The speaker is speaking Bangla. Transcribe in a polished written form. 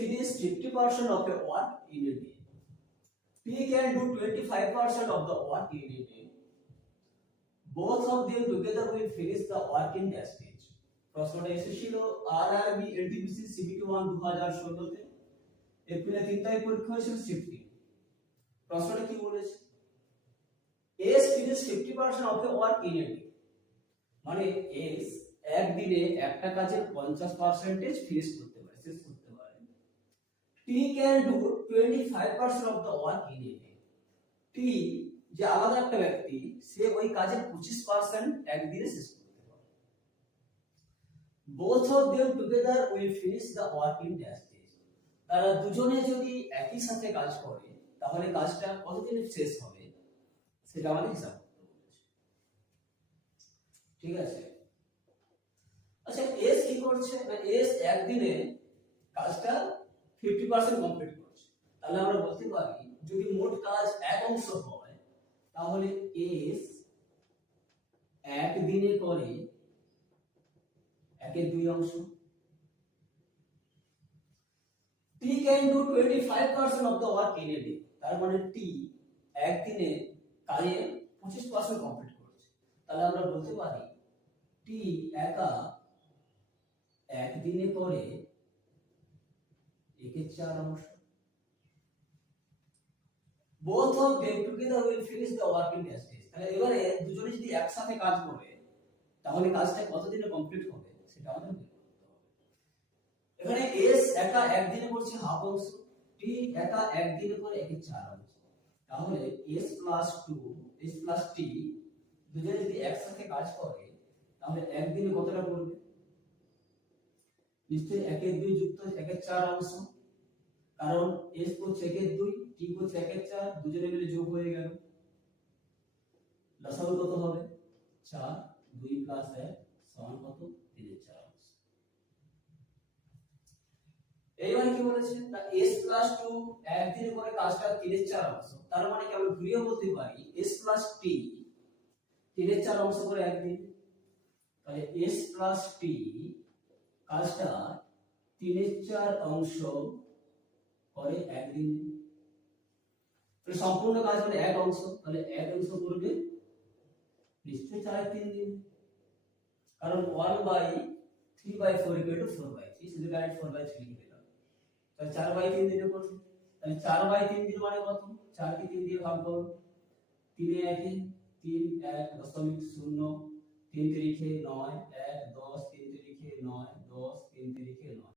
finishes 50% of a work in a day. P can do 25% of the work in a day. Both of them together will finish the work in dash stage. প্রশ্নটা এসেছিল আরআরবি এনটিপিসি সিবিটি 1 2016 তে এপ্রিলে 3 তারিখ পরীক্ষা হয়েছিল শিফটিং। প্রশ্নটা কি বলেছে? S finishes 50% of a work in a day. মানে S একদিনে একটা কাজের 50% ফিনিশ করতে পারে, শেষ করতে পারে। T can do 25% of the work in a day. T যে আলাদা একটা ব্যক্তি, সে ওই কাজের 25% একদিনে শেষ করতে পারে। Both of them together will finish the work in dash days. তারা দুজনে যদি একই সাথে কাজ করে তাহলে কাজটা কতদিনে শেষ হবে সেটা আমাদের হিসাব করতে বলেছে। ঠিক আছে, আচ্ছা এস কি করছে না, এস একদিনে কাজটা 50% কমপ্লিট করছে। তাহলে আমরা বলতে পারি যদি মোট কাজ এক অংশ হয় তাহলে এস একদিনে করে একের 2 অংশ। T can do 25% of the work in a day. তার মানে T একদিনে কাজের 25% কমপ্লিট করেছে। তাহলে আমরা বলতে পারি T একা একদিনে করে একের 4 অংশ। Both of them together will finish the work in dash days. তাহলে এবারে দুজনে যদি একসাথে কাজ করে তাহলে কাজটা কতদিনে কমপ্লিট হবে সেটা আমাদের বের করতে হবে। এখানে S একা একদিনে করছে হাফ অংশ, T একা একদিনে করে একের 4 অংশ। তাহলে S plus T দুজনে যদি একসাথে কাজ করে তাহলে একদিনে কতটা করবে? নিশ্চয়ই একের 2 যুক্ত একের 4 অংশ, কারণ S করছে একের 2, T করছে একের 4, দুজনে মিলে যোগ হয়ে গেল। লসাগু কত হবে? 4, 2 plus 1 সমান কত? 3 এর 4 অংশ। এইবার কি বলেছে না, S plus 2 একদিনে করে কাজটা 3 এর 4 অংশ। তার মানে কি আমরা ঘুরিয়ে বলতে পারি S plus T 3 এর 4 অংশ করে একদিন। তাহলে S plus T কাজটা 3 এর 4 অংশ করে একদিন। তাহলে সম্পূর্ণ কাজ মানে এক অংশ, তাহলে এক অংশ করবে নিশ্চয়ই 4/3 দিন, কারণ 1/3/4 4/3, শুধু ডাইরেক্ট 4/3 লিখে দিলাম। তাহলে 4/3 দিনে করবে। তাহলে 4/3 দিন মানে কত? 4 কে 3 দিয়ে ভাগ করো, 3 এ 1 3 1.0, 3 3 9 1 10, 3 3 9 10, 3 3 9।